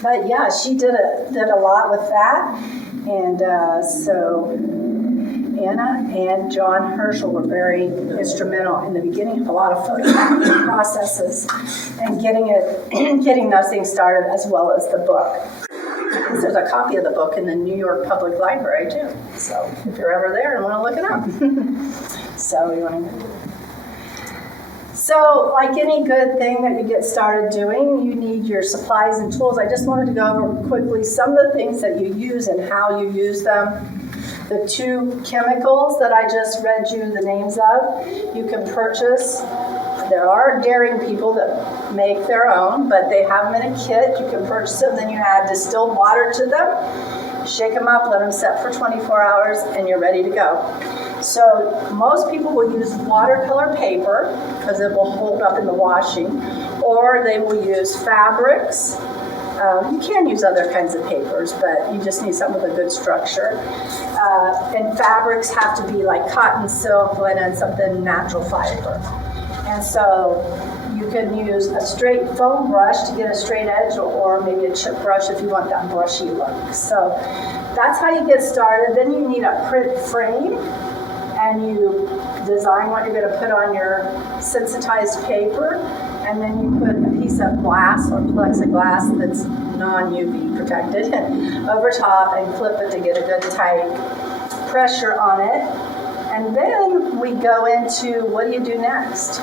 But yeah, she did a lot with that, and so Anna and John Herschel were very instrumental in the beginning of a lot of photographic processes and getting those things started, as well as the book. There's a copy of the book in the New York Public Library too. So if you're ever there and want to look it up, So like any good thing that you get started doing, you need your supplies and tools. I just wanted to go over quickly some of the things that you use and how you use them. The 2 chemicals that I just read you the names of, you can purchase. There are daring people that make their own, but they have them in a kit. You can purchase them, then you add distilled water to them, shake them up, let them set for 24 hours, and you're ready to go. So most people will use watercolor paper because it will hold up in the washing, or they will use fabrics. You can use other kinds of papers, but you just need something with a good structure. And fabrics have to be like cotton, silk, linen, something natural fiber. And so you can use a straight foam brush to get a straight edge, or maybe a chip brush if you want that brushy look. So that's how you get started. Then you need a print frame, and you design what you're going to put on your sensitized paper, and then you put a piece of glass or plexiglass that's non-UV protected over top and clip it to get a good tight pressure on it. And then we go into, what do you do next?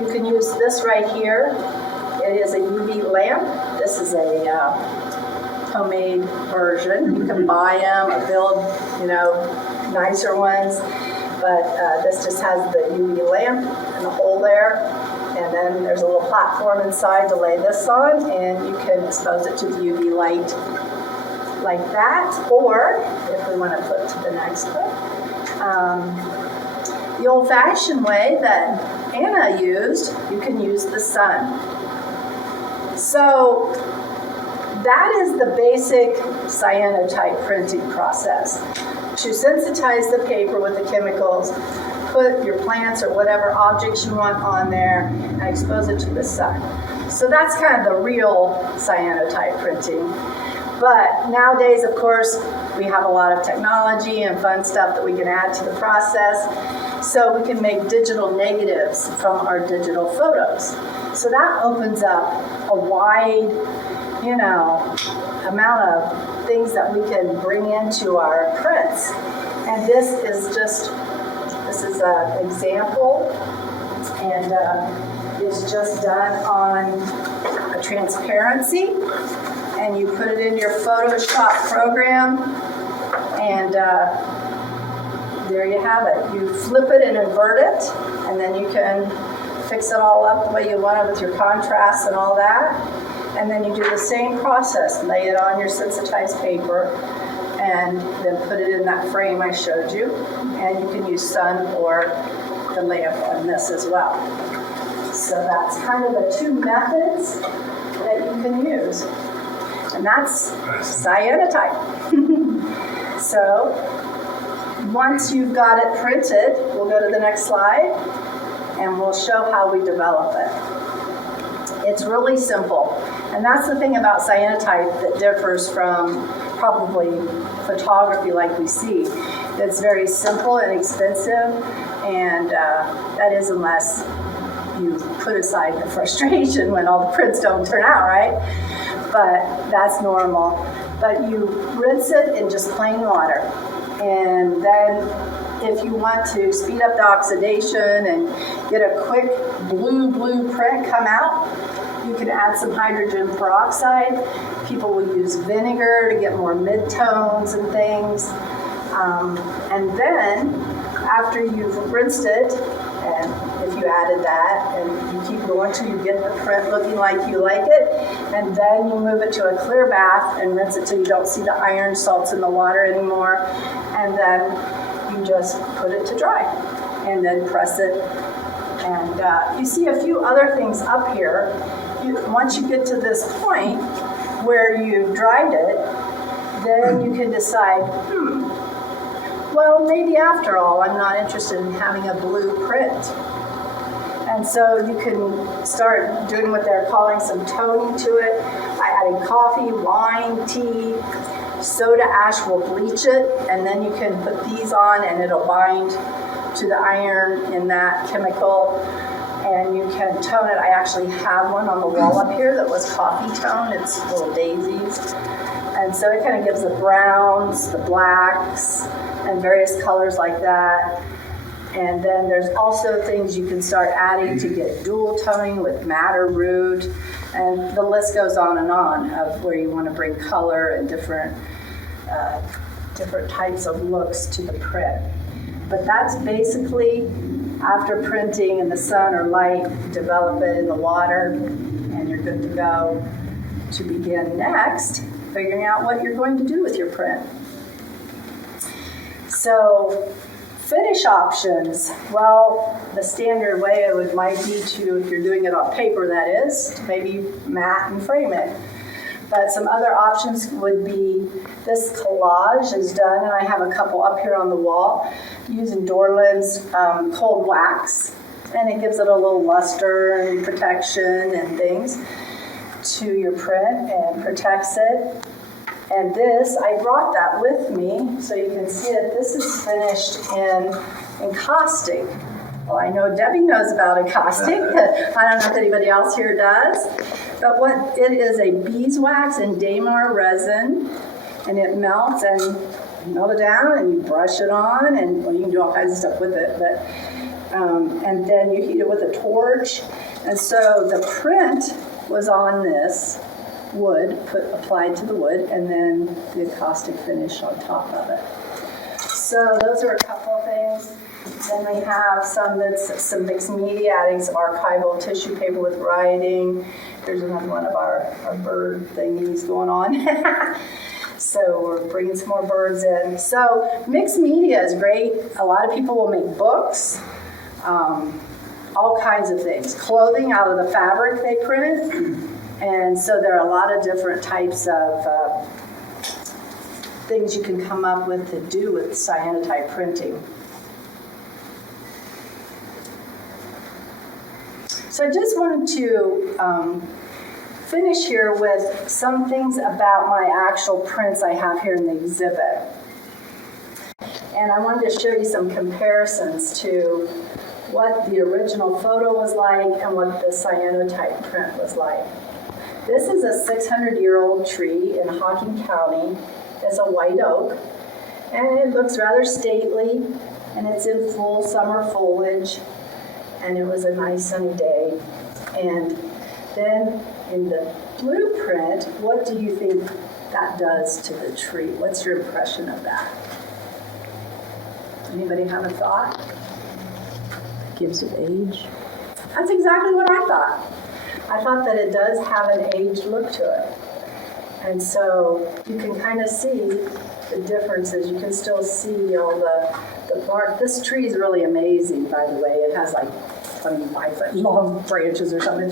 You can use this right here. It is a UV lamp. This is a homemade version. You can buy them or build, nicer ones. But this just has the UV lamp and the hole there. And then there's a little platform inside to lay this on, and you can expose it to the UV light like that. Or, if we want to flip to the next one, the old-fashioned way that Anna used, you can use the sun. So that is the basic cyanotype printing process. To sensitize the paper with the chemicals, put your plants or whatever objects you want on there, and expose it to the sun. So that's kind of the real cyanotype printing. But nowadays, of course, we have a lot of technology and fun stuff that we can add to the process. So we can make digital negatives from our digital photos. So that opens up a wide, amount of things that we can bring into our prints. And this is an example, and it's just done on a transparency. And you put it in your Photoshop program, and there you have it. You flip it and invert it, and then you can fix it all up the way you want it with your contrast and all that. And then you do the same process. Lay it on your sensitized paper, and then put it in that frame I showed you. And you can use sun or the lamp on this as well. So that's kind of the 2 methods that you can use. And that's cyanotype. So once you've got it printed, we'll go to the next slide, and we'll show how we develop it. It's really simple. And that's the thing about cyanotype that differs from probably photography like we see. It's very simple and expensive, and that is unless you put aside the frustration when all the prints don't turn out right. But that's normal. But you rinse it in just plain water. And then if you want to speed up the oxidation and get a quick blue print come out, you can add some hydrogen peroxide. People will use vinegar to get more mid-tones and things. And then after you've rinsed it, and if you added that, and you keep going till you get the print looking like you like it, and then you move it to a clear bath and rinse it till you don't see the iron salts in the water anymore, and then you just put it to dry, and then press it. And you see a few other things up here. Once you get to this point where you've dried it, then you can decide, well, maybe after all, I'm not interested in having a blue print. And so you can start doing what they're calling some toning to it by adding coffee, wine, tea. Soda ash will bleach it, and then you can put these on and it'll bind to the iron in that chemical, and you can tone it. I actually have one on the wall up here that was coffee tone. It's little daisies. And so it kind of gives the browns, the blacks, and various colors like that. And then there's also things you can start adding to get dual toning with madder root, and the list goes on of where you want to bring color and different types of looks to the print. But that's basically, after printing in the sun or light, develop it in the water, and you're good to go to begin next figuring out what you're going to do with your print. So finish options. Well, the standard way it might be to, if you're doing it on paper, that is, to maybe mat and frame it. But some other options would be, this collage is done, and I have a couple up here on the wall, using Dorland's cold wax, and it gives it a little luster and protection and things to your print and protects it. And this, I brought that with me so you can see it. This is finished in caustic. Well, I know Debbie knows about caustic. I don't know if anybody else here does. But what it is, a beeswax and daymar resin, and it melts, and you melt it down and you brush it on, and well, you can do all kinds of stuff with it. But and then you heat it with a torch. And so the print was on this wood, applied to the wood, and then the caustic finish on top of it. So those are a couple of things. Then we have some mixed media, adding some archival tissue paper with writing. Here's another one of our bird thingies going on. So we're bringing some more birds in. So mixed media is great. A lot of people will make books, all kinds of things. Clothing out of the fabric they print. And so there are a lot of different types of things you can come up with to do with cyanotype printing. So I just wanted to finish here with some things about my actual prints I have here in the exhibit. And I wanted to show you some comparisons to what the original photo was like and what the cyanotype print was like. This is a 600-year-old tree in Hocking County. It's a white oak, and it looks rather stately, and it's in full summer foliage, and it was a nice sunny day. And then in the blueprint, what do you think that does to the tree? What's your impression of that? Anybody have a thought? Gives it age. That's exactly what I thought. I thought that it does have an aged look to it. And so you can kind of see the differences. You can still see all the bark. This tree is really amazing, by the way. It has like 25-foot long branches or something.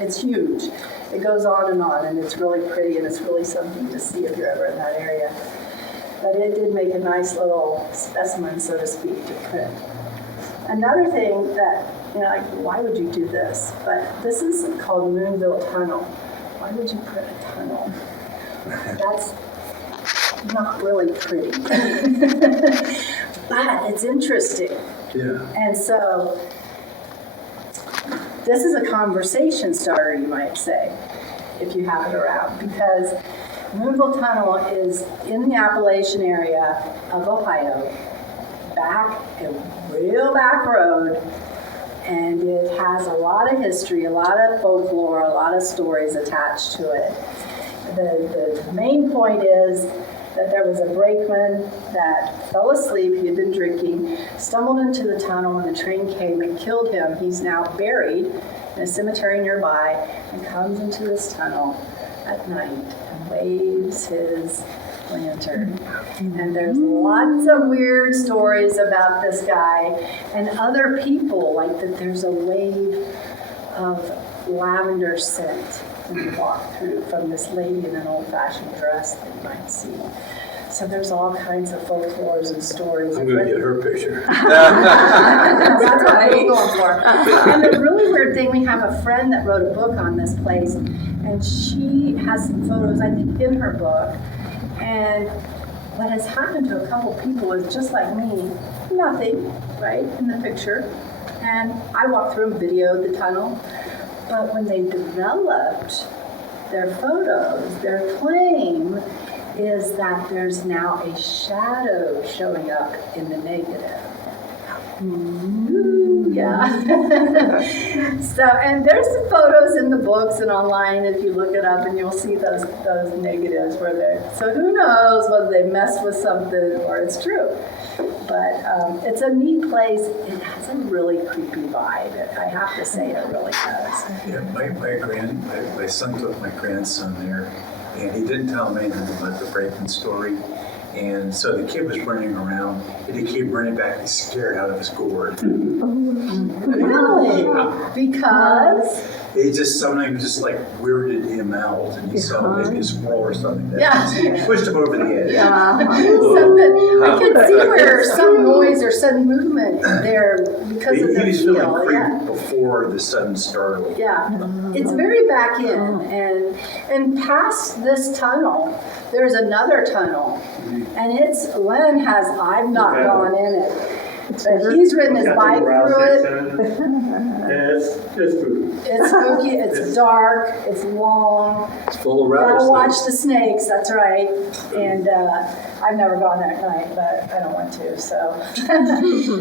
It's huge. It goes on, and it's really pretty, and it's really something to see if you're ever in that area. But it did make a nice little specimen, so to speak, to print. Another thing that, like, why would you do this? But this is called Moonville Tunnel. Why would you print a tunnel? That's not really pretty. But it's interesting. Yeah. And so this is a conversation starter, you might say, if you have it around, because Moonville Tunnel is in the Appalachian area of Ohio, a real back road, and it has a lot of history, a lot of folklore, a lot of stories attached to it. The main point is that there was a brakeman that fell asleep, he had been drinking, stumbled into the tunnel when the train came and killed him. He's now buried in a cemetery nearby and comes into this tunnel at night and waves his lantern. And there's lots of weird stories about this guy and other people, like that there's a wave of lavender scent when you walk through from this lady in an old-fashioned dress that you might see. So there's all kinds of folklores and stories. I'm gonna get her picture. That's what I was going for. And the really weird thing, we have a friend that wrote a book on this place, and she has some photos, I think, in her book. And what has happened to a couple people is just like me, nothing, right, in the picture. And I walked through and videoed the tunnel. But when they developed their photos, their claim is that there's now a shadow showing up in the negative. Ooh, yeah. So, and there's some photos in the books and online if you look it up, and you'll see those negatives where they're, so who knows whether they messed with something or it's true. But it's a neat place. It has a really creepy vibe. I have to say, it really does. Yeah, my son took my grandson there, and he didn't tell him anything about the break-in story. And so the kid was running around, and he kept running back. He's scared out of his gourd. Really? Yeah. Because? It just something just like weirded him out, and he saw maybe a squirrel or something that Yeah. pushed him over the edge. Yeah. Something, I could see where some noise or sudden movement there because of the He was feel. feeling Yeah. creeped before the sudden startle. Yeah, it's very back in, and past this tunnel, there's another tunnel, and I've not gone in it, but he's ridden his bike through it. It's spooky. It's spooky, it's dark, it's long. It's full of Gotta rattlesnakes. watch the snakes, that's right. And I've never gone that night, but I don't want to, so.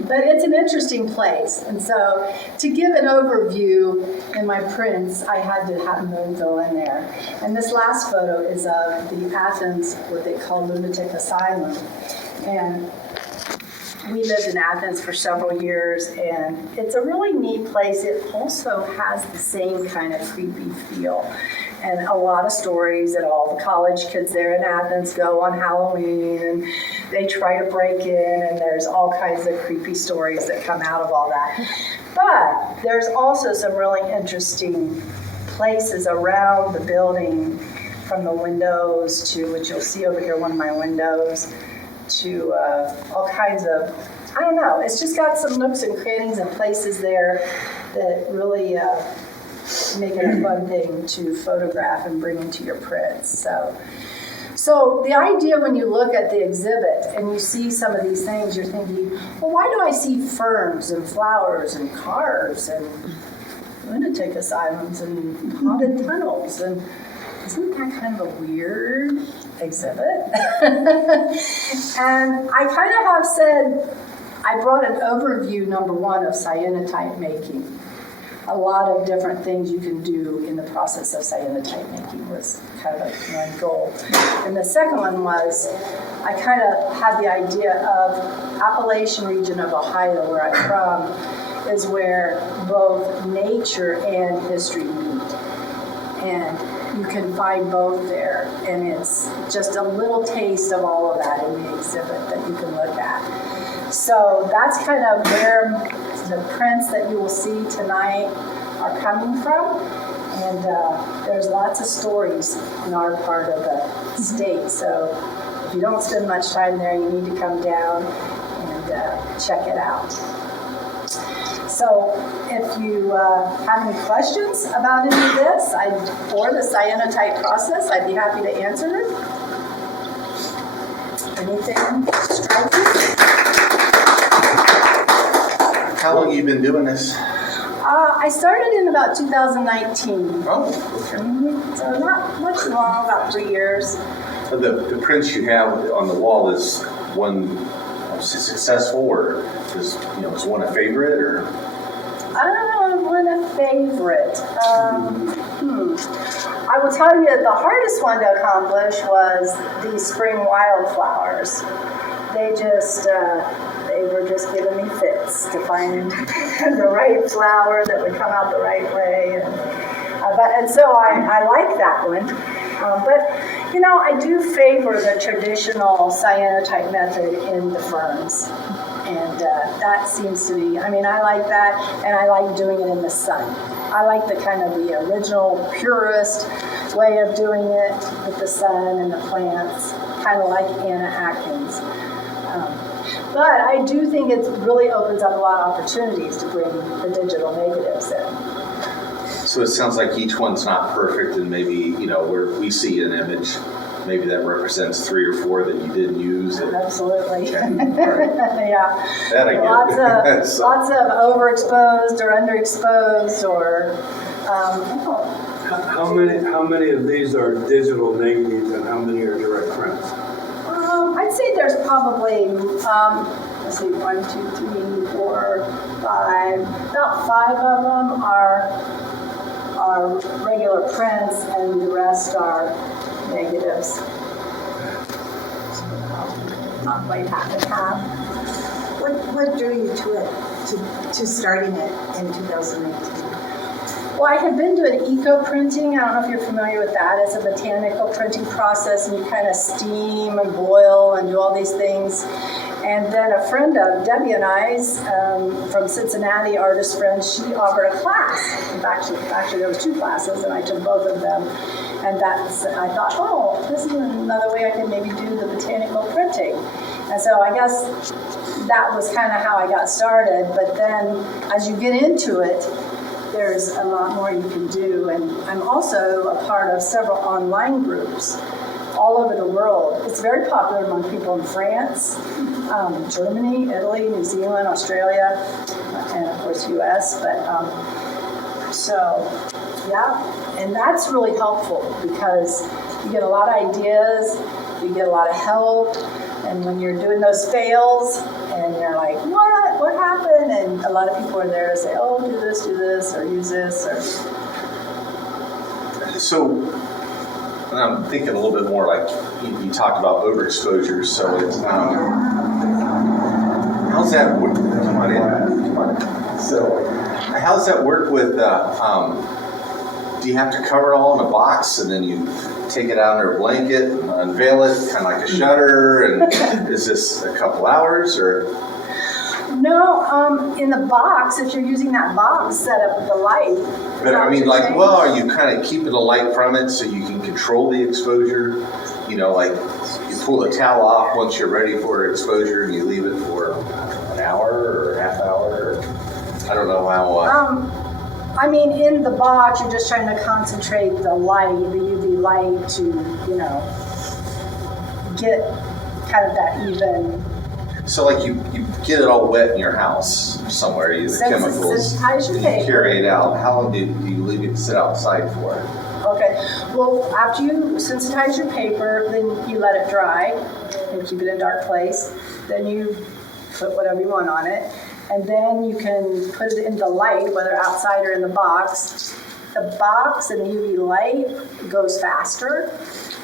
But it's an interesting place. And so to give an overview in my prints, I had to have them go in there. And this last photo is of the Athens, what they call lunatic asylum. And we lived in Athens for several years, and it's a really neat place. It also has the same kind of creepy feel, and a lot of stories that all the college kids there in Athens go on Halloween, and they try to break in, and there's all kinds of creepy stories that come out of all that. But there's also some really interesting places around the building, from the windows to, which you'll see over here, one of my windows, to all kinds of, I don't know, it's just got some nooks and crannies and places there that really make it a fun thing to photograph and bring into your prints. So the idea when you look at the exhibit and you see some of these things, you're thinking, well, why do I see ferns and flowers and cars and lunatic asylums and haunted tunnels? And isn't that kind of a weird exhibit? And I kind of have said, I brought an overview, number one, of cyanotype making. A lot of different things you can do in the process of cyanotype making was kind of one goal. And the second one was, I kind of had the idea of Appalachian region of Ohio, where I'm from, is where both nature and history meet. And you can find both there, and it's just a little taste of all of that in the exhibit that you can look at. So that's kind of where the prints that you will see tonight are coming from, and there's lots of stories in our part of the state. So if you don't spend much time there, you need to come down and check it out. So if you have any questions about any of this, or the cyanotype process, I'd be happy to answer them. Anything striking? How long have you been doing this? I started in about 2019. Oh, okay. So not much long, about 3 years. The prints you have on the wall, is one successful, or is one a favorite, or? One a favorite. I will tell you, the hardest one to accomplish was the spring wildflowers. They were just giving me fits to find the right flower that would come out the right way. And so I like that one. But, I do favor the traditional cyanotype method in the ferns. And that seems to be, I like that, and I like doing it in the sun. I like the original, purest way of doing it with the sun and the plants. kind of like Anna Atkins. But I do think it really opens up a lot of opportunities to bring the digital negatives in. So it sounds like each one's not perfect, and maybe, where we see an image, maybe that represents 3 or 4 that you didn't use. Absolutely. Okay. All right. Yeah. That I get. Lots of overexposed or underexposed or, How many of these are digital negatives and how many are direct prints? I'd say there's probably, let's see, 1, 2, 3, 4, 5. About 5 of them are regular prints, and the rest are negatives. Not quite half and half. What drew you to it, to starting it in 2019? Well, I had been doing eco-printing. I don't know if you're familiar with that. It's a botanical printing process, and you kind of steam and boil and do all these things. And then a friend of Debbie and I's from Cincinnati, artist friend, she offered a class. Actually, there was 2 classes, and I took both of them. And I thought, oh, this is another way I can maybe do the botanical printing. And so I guess that was kind of how I got started. But then as you get into it, there's a lot more you can do. And I'm also a part of several online groups all over the world. It's very popular among people in France, Germany, Italy, New Zealand, Australia, and of course US. But and that's really helpful because you get a lot of ideas, you get a lot of help, and when you're doing those fails and you're like, what happened? And a lot of people are there to say, oh, do this, or use this, or... So, and I'm thinking a little bit more like you talked about overexposure. So it's how's that work? Come on in. So, how's that work with? Do you have to cover it all in a box and then you take it out under a blanket and unveil it, kind of like a shutter? And is this a couple hours or? No, in the box, if you're using that box set up with the light. But I mean, like, well, are you kind of keeping the light from it so you can control the exposure? Like you pull the towel off once you're ready for exposure and you leave it for an hour or a half hour? Or, I don't know how. I mean, in the box, you're just trying to concentrate the light, the UV light, to, get kind of that even. So, like, you get it all wet in your house somewhere, the chemicals, Sensitize your paper. you carry it out. How long do you leave it sit outside for? Okay. Well, after you sensitize your paper, then you let it dry and keep it in a dark place. Then you put whatever you want on it. And then you can put it in the light, whether outside or in the box. The box and the UV light goes faster.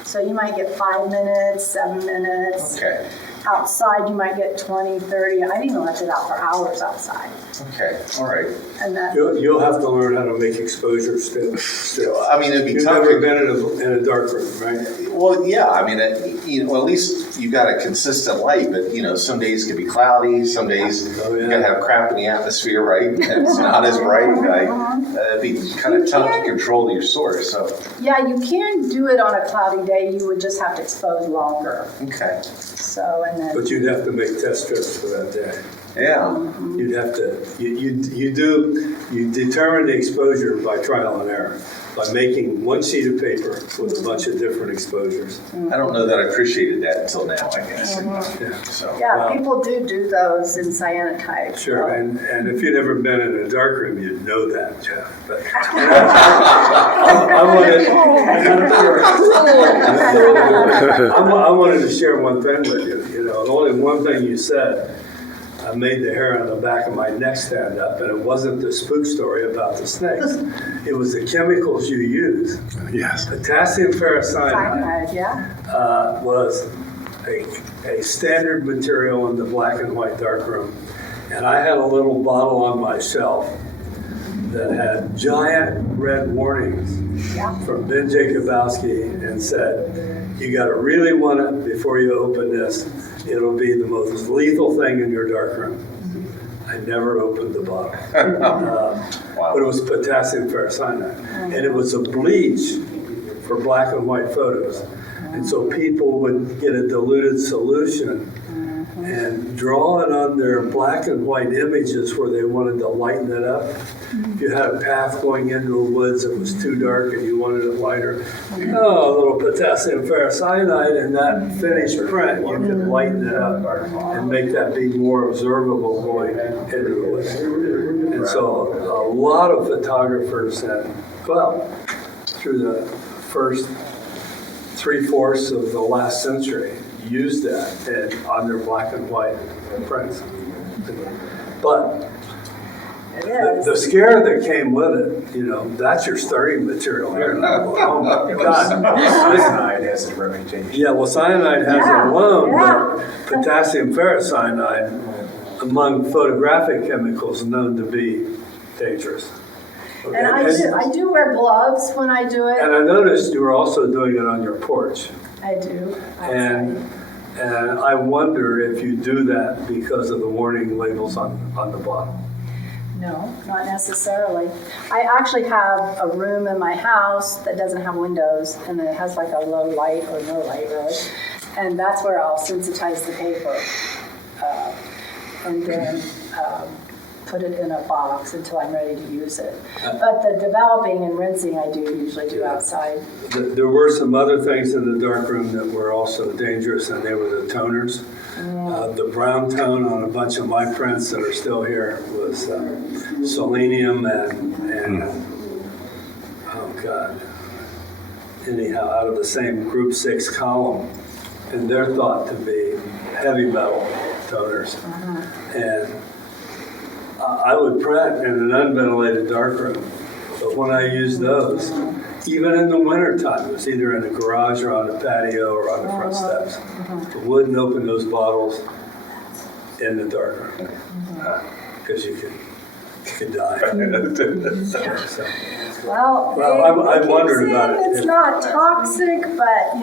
So you might get 5 minutes, 7 minutes. Okay. Outside, you might get 20, 30. I've even left it out for hours outside. Okay, all right. And that, You'll have to learn how to make exposure still. I mean, it'd be You've tough. never been in a dark room, right? Well, yeah. I mean, at least you got a consistent light. But some days can be cloudy. Some days you gotta have crap in the atmosphere, right? And it's not as bright. It'd be kind of tough to control your source. So yeah, you can do it on a cloudy day. You would just have to expose longer. okay. So and then. But you'd have to make test strips for that day. Yeah. You'd have to, you determine the exposure by trial and error, by making one sheet of paper with a bunch of different exposures. I don't know that I appreciated that until now, I guess. Yeah. So. Yeah, Wow. people do those in cyanotype. Sure, and if you'd ever been in a dark room, you'd know that, Jeff. But I wanted to share one thing with you. Only one thing you said made the hair on the back of my neck stand up, and it wasn't the spook story about the snakes. It was the chemicals you use. Yes. Potassium ferricyanide Yeah. was a standard material in the black and white darkroom. And I had a little bottle on my shelf that had giant red warnings from Ben Jacobowski and said, you got to really want it before you open this. It'll be the most lethal thing in your darkroom. I never opened the bottle. Wow. But it was potassium ferricyanide. And it was a bleach for black and white photos. And so people would get a diluted solution and draw it on their black and white images where they wanted to lighten it up. If you had a path going into a woods that was too dark and you wanted it lighter, a little potassium ferrocyanide in that finished print, you could lighten it up and make that be more observable going into the woods. And so a lot of photographers through the first 3/4 of the last century, used that on their black and white prints. But the scare that came with it, that's your starting material here. Oh my God. Cyanide has a reputation. Yeah, well, cyanide has it alone, but potassium ferrocyanide, among photographic chemicals, known to be dangerous. Okay. And I do wear gloves when I do it. And I noticed you were also doing it on your porch. I do. And I wonder if you do that because of the warning labels on the bottom. No, not necessarily. I actually have a room in my house that doesn't have windows, and it has like a low light or no light really, and that's where I'll sensitize the paper, and then put it in a box until I'm ready to use it. But the developing and rinsing I do usually do outside. There were some other things in the darkroom that were also dangerous, and they were the toners. The brown tone on a bunch of my prints that are still here was selenium and oh God. Anyhow, out of the same group 6 column, and they're thought to be heavy metal toners. And I would print in an unventilated darkroom, but when I use those, even in the wintertime, it was either in the garage or on the patio or on the front steps. I wouldn't open those bottles in the darkroom because you could die. So, Well, I wondered about it. It's not toxic, but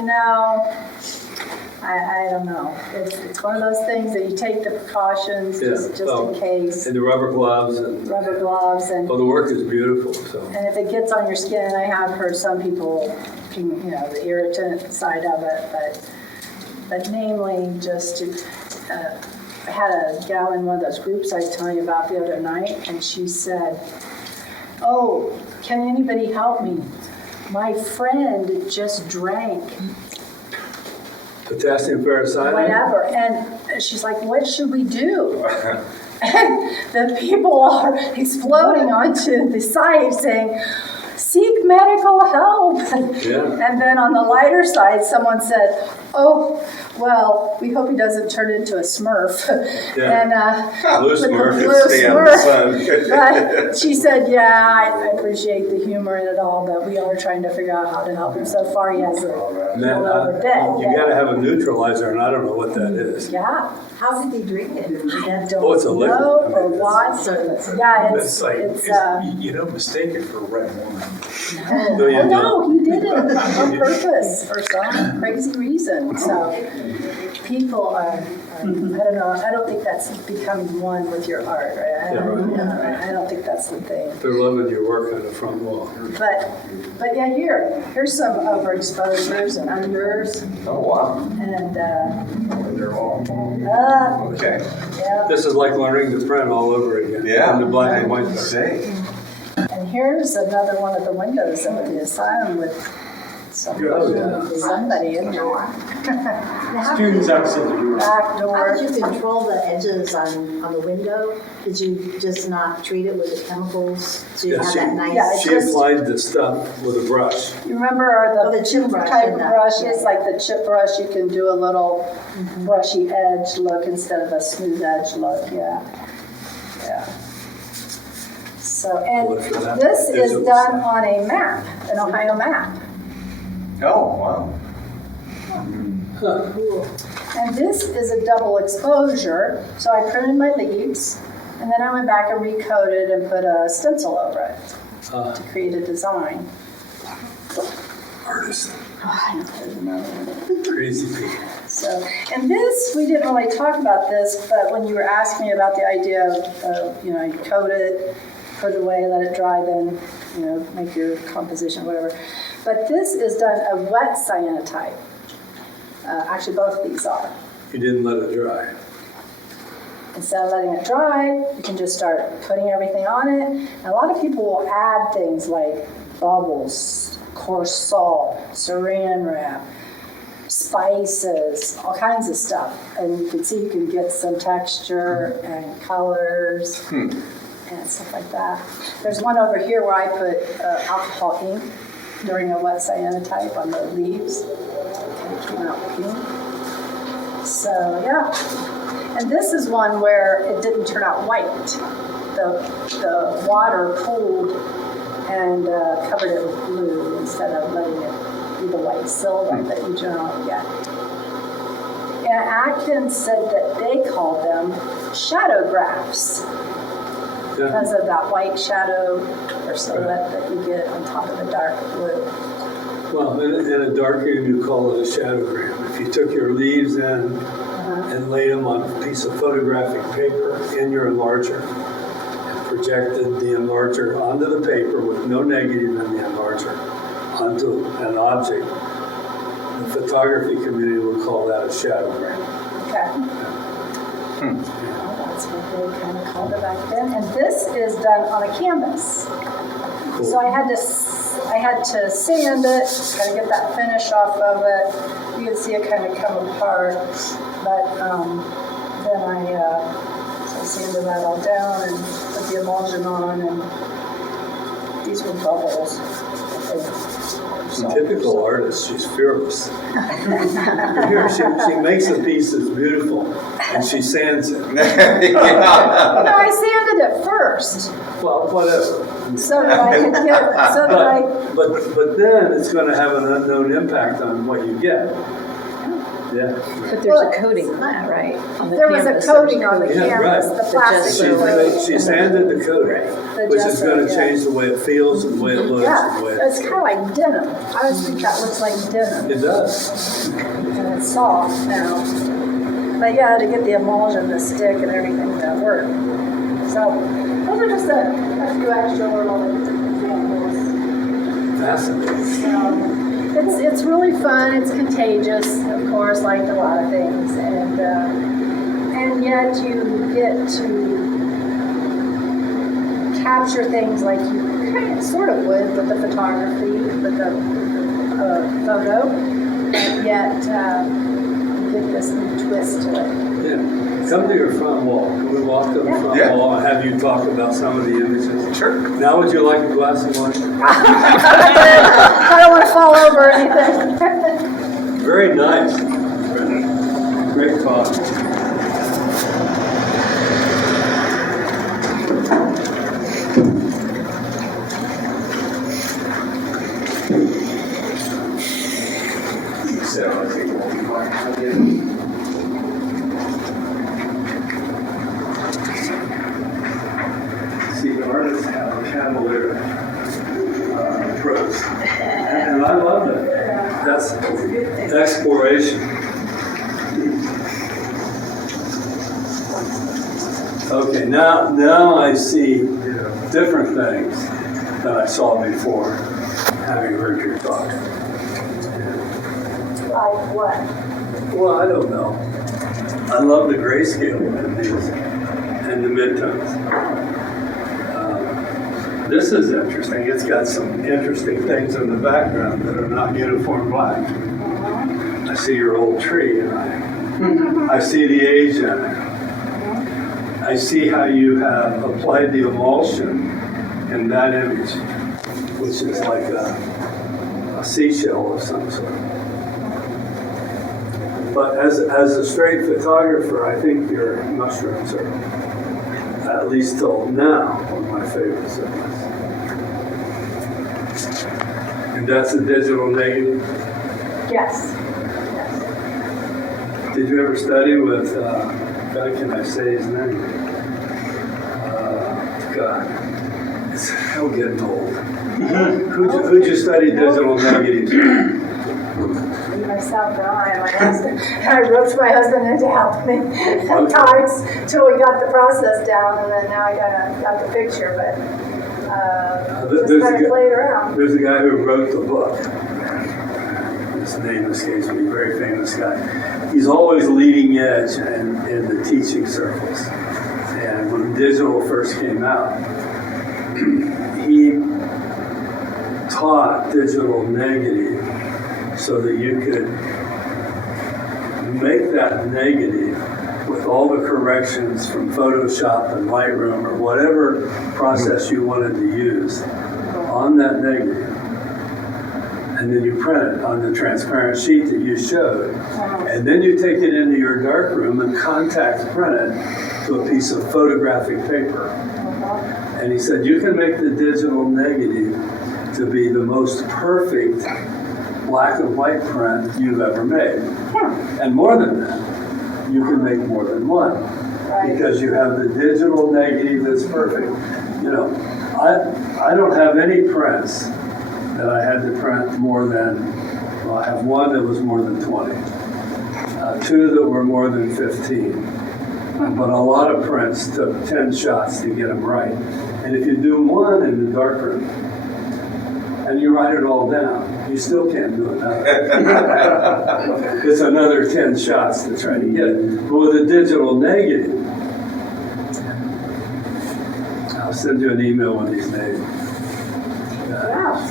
I don't know. It's one of those things that you take the precautions just in case. And the rubber gloves. Rubber gloves and. Well, the work is beautiful. So. And if it gets on your skin, I have heard some people, the irritant side of it, but mainly just to. I had a gal in one of those groups I was telling you about the other night, and she said, "Oh, can anybody help me? My friend just drank." Potassium ferrocyanide? Whatever. And she's like, what should we do? And the people are exploding onto the site saying, seek medical help. Yeah. And then on the lighter side, someone said, oh, well, we hope he doesn't turn into a Smurf. Yeah. And Blue with the Smurf blue can stay in the sun. But she said, yeah, I appreciate the humor in it all, but we are trying to figure out how to help him. So far, he hasn't Man, killed over dead. you got to have a neutralizer, and I don't know what that is. Yeah. How did they drink it? I don't Oh, it's a liquid. know or what. Yeah, It's like, you don't mistake it for red wine. No, you don't. no, he did it on purpose for some crazy reason. So people are I don't know. I don't think that's becoming one with your art, right? I don't think that's the thing. They're loving your work on the front wall. But yeah, here's some overexposures and unders, Oh, wow. and They're all. Okay. yeah. This is like learning to print all over again. Yeah. In the black and white. Say. And here's another one of the windows of the asylum with somebody in there. Students outside the door. Back door. How did you control the edges on the window? Did you just not treat it with the chemicals? So you Yeah, have she- that nice. Yeah, it's She just- applied the stuff with a brush. You remember Oh, the chip brush type and of that, brushes, yeah. like the chip brush, you can do a little brushy edge look instead of a smooth edge look, yeah. So, and Look for that. this is Visuals. done on a map, an Ohio map. Oh, wow. And this is a double exposure, so I printed my leaves, and then I went back and recoded and put a stencil over it to create a design. Artist. Oh, Crazy people. So, and this, we didn't really talk about this, but when you were asking me about the idea of you coat it, put it away, let it dry, then make your composition, whatever. But this is done a wet cyanotype. Actually, both of these are. You didn't let it dry. Instead of letting it dry, you can just start putting everything on it. And a lot of people will add things like bubbles, coarse salt, saran wrap, spices, all kinds of stuff. And you can see you can get some texture and colors and stuff like that. There's one over here where I put alcohol ink during a wet cyanotype on the leaves. And it came out pink. So, yeah. And this is one where it didn't turn out white. The water cooled and covered it with blue instead of letting it be the white silver that you generally get. And Atkins said that they called them shadow graphs because of that white shadow or silhouette that you get on top of the dark blue. Well, in a darkroom, you call it a shadowgram. If you took your leaves in and laid them on a piece of photographic paper in your enlarger and projected the enlarger onto the paper with no negative in the enlarger onto an object, the photography community would call that a shadowgram. Okay. Well, that's what they kind of called it back then. And this is done on a canvas. Cool. So I had to sand it, kind of get that finish off of it. You can see it kind of come apart, but then I sanded that all down and put the emulsion on, and these were bubbles. Typical artist, she's fearless. Here, she makes the pieces beautiful, and she sands it. No, I sanded it first. Well, whatever. So that I could get, But then it's going to have an unknown impact on what you get. Yeah. But there's a coating on that, right? On the there was a canvas, coating there's on the coating. Yeah, canvas, right. the plastic coating. She sanded the coating, which is going to change the way it feels and the way it looks. Yeah, and the way it's kind of like denim. I always think that looks like denim. It does. And it's soft now. But yeah, to get the emulsion to stick and everything to work. So those are just a few extra little examples. Fascinating. It's really fun. It's contagious, of course, like a lot of things, and yet you get to capture things like you kind of sort of would with the photography, with the photo, and yet you get this new twist to it. Yeah. Come to your front wall. Can we walk to the front wall and have you talk about some of the images? Sure. Now would you like a glass of wine? I don't want to fall over or anything. Very nice, Brenda. Great talk. So I think we'll be fine. See, artists have a cavalier approach, and I love it. That's exploration. Okay, now I see different things than I saw before, having heard your talk. Like what? Well, I don't know. I love the grayscale in these and the midtones. This is interesting. It's got some interesting things in the background that are not uniform black. I see your old tree, and I see the age in it. I see how you have applied the emulsion in that image, which is like a seashell of some sort. But as a straight photographer, I think your mushrooms are, at least till now, one of my favorites of this. And that's a digital negative? Yes. Did you ever study with, God, can I say his name? God, it's hell getting old. Who'd you study digital negatives? Myself and my husband. I roped my husband into helping me at times till we got the process down, and then now I got the picture. But just kind of played around. There's a guy who wrote the book. His name escapes me, very famous guy. He's always leading edge in the teaching circles. And when digital first came out, he taught digital negative so that you could make that negative with all the corrections from Photoshop and Lightroom or whatever process you wanted to use on that negative. And then you print it on the transparent sheet that you showed. And then you take it into your darkroom and contact print it to a piece of photographic paper. And he said, you can make the digital negative to be the most perfect black and white print you've ever made. And more than that, you can make more than one. Because you have the digital negative that's perfect. You know, I don't have any prints that I had to print more than, well, I have one that was more than 20, two that were more than 15. But a lot of prints took 10 shots to get them right. And if you do one in the darkroom, and you write it all down, you still can't do another. It's another 10 shots to try to get it. But with a digital negative, I'll send you an email when he's made.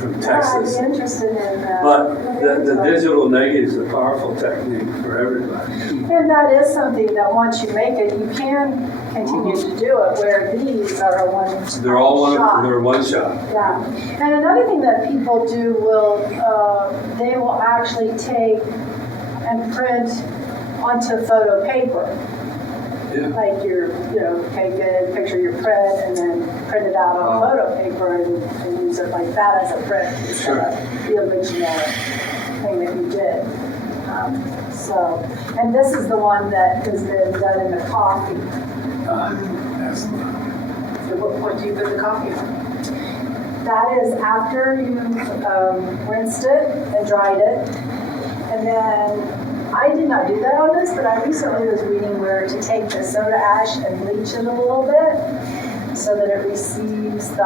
From Texas. Yeah, I'd be interested in that. But the digital negative is a powerful technique for everybody. And that is something that once you make it, you can continue to do it, where these are a one They're all shot. they're one shot. Yeah. And another thing that people do they will actually take and print onto photo paper. Yeah. Like take a picture of your print and then print it out on photo paper and use it like that as a print instead of the original thing that you did. And this is the one that has been done in the coffee. So what point do you put the coffee on? That is after you've rinsed it and dried it. And then I did not do that on this, but I recently was reading where to take the soda ash and bleach it a little bit so that it receives the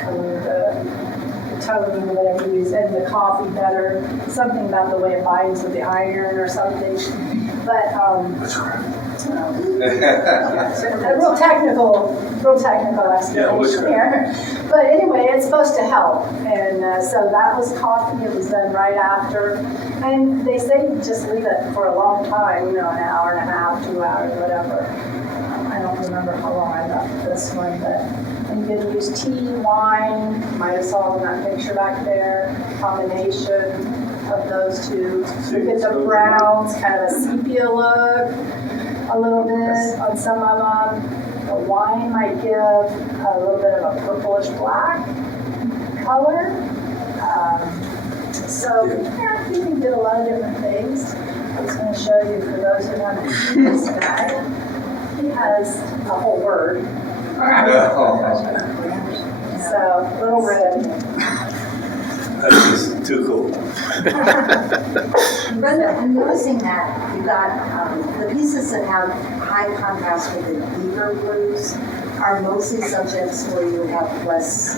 color, the tone, whatever you use, and the coffee better. Something about the way it binds with the iron or something. But a real technical explanation here. But anyway, it's supposed to help. And so that was coffee. It was done right after. And they say just leave it for a long time, an hour and a half, 2 hours, whatever. I don't remember how long I left this one, but you can use tea, wine, might have saw in that picture back there, combination of those two. You get the browns, kind of a sepia look, a little bit on some of them. The wine might give a little bit of a purplish black color. You can get a lot of different things. I was going to show you, for those who haven't seen this guy, he has a whole word. So, little red. That's just too cool. Brenda, I'm noticing that you got the pieces that have high contrast with the deeper blues are mostly subjects where you have less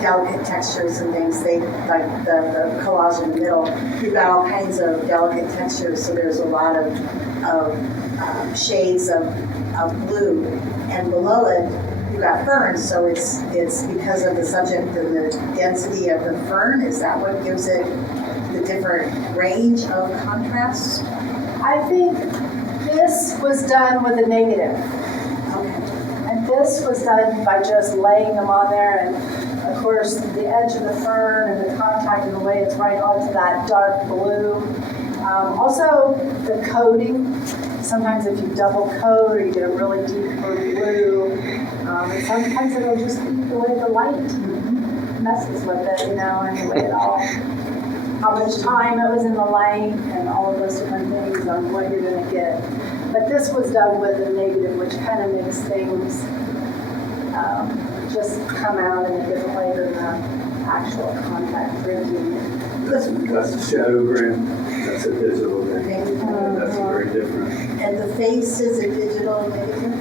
delicate textures and things. They like the collage in the middle. You've got all kinds of delicate textures, so there's a lot of shades of blue, and below it you've got ferns. So it's because of the subject and the density of the fern. Is that what gives it the different range of contrast? I think this was done with a negative. Okay. And this was done by just laying them on there, and of course the edge of the fern and the contact and the way it's right onto that dark blue. Also the coating. Sometimes if you double coat or you get a really deep blue, and sometimes it'll just be the way the light messes with it, and the way it all, how much time it was in the light and all of those different things on what you're going to get. But this was done with a negative, which kind of makes things just come out in a different way than the actual contact printing. That's a shadowgram. That's a digital negative. That's very different. And the face is a digital negative?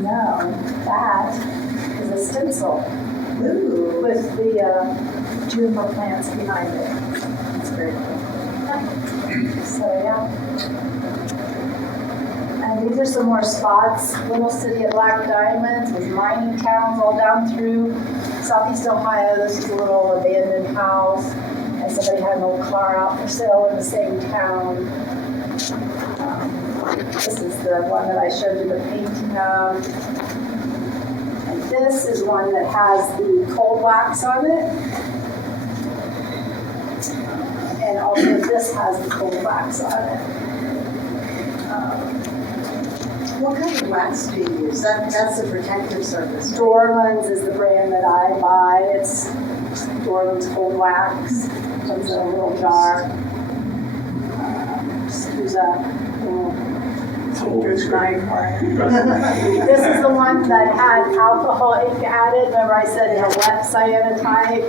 No, No, that is a stencil Ooh, with the juniper plants behind it. that's very cool. So, yeah. And these are some more spots. Little city of Black Diamonds with mining towns all down through Southeast Ohio. This is a little abandoned house. And somebody had an old car out for sale in the same town. This is the one that I showed you the painting of. And this is one that has the cold wax on it. And also this has the cold wax on it. What kind of wax do you use? That's a protective surface. right? Dorland's is the brand that I buy. It's Dorland's cold wax. Comes in a little jar. Just use a little painter's knife. This is the one that had alcohol ink added. Remember I said in a wet cyanotype.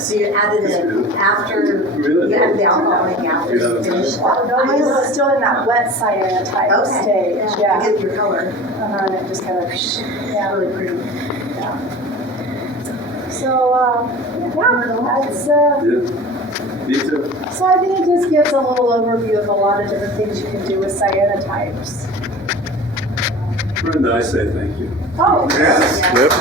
So you added it after, Really? you added the alcohol in after you Yeah. finished No, that? it was still in that wet cyanotype Okay, stage. to Yeah. get your color. And it just kind of, It's yeah. really pretty. Yeah. So, that's, Yeah. Me too. so I think it just gives a little overview of a lot of different things you can do with cyanotypes. Brenda, I say thank you. Oh, Yes. Yep.